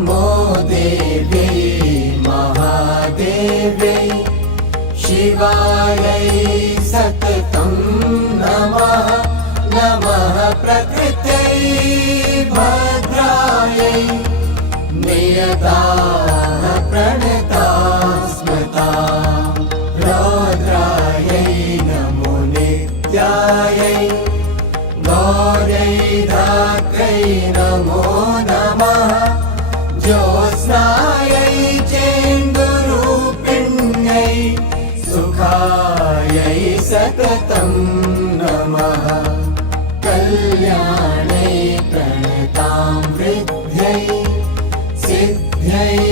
नमो देव्यै महादेव्यै शिवायै सततं नमः नमः प्रकृत्यै भद्रायै नियताः प्रणताः स्मृताः रौद्रायै नमो नित्यायै गौर्यै धात्र्यै नमो नमः ज्योत्स्नायै चेन्दुरूपिण्यै सुखायै सततं नमः कल्याणै प्रणतां वृद्ध्यै सिद्ध्यै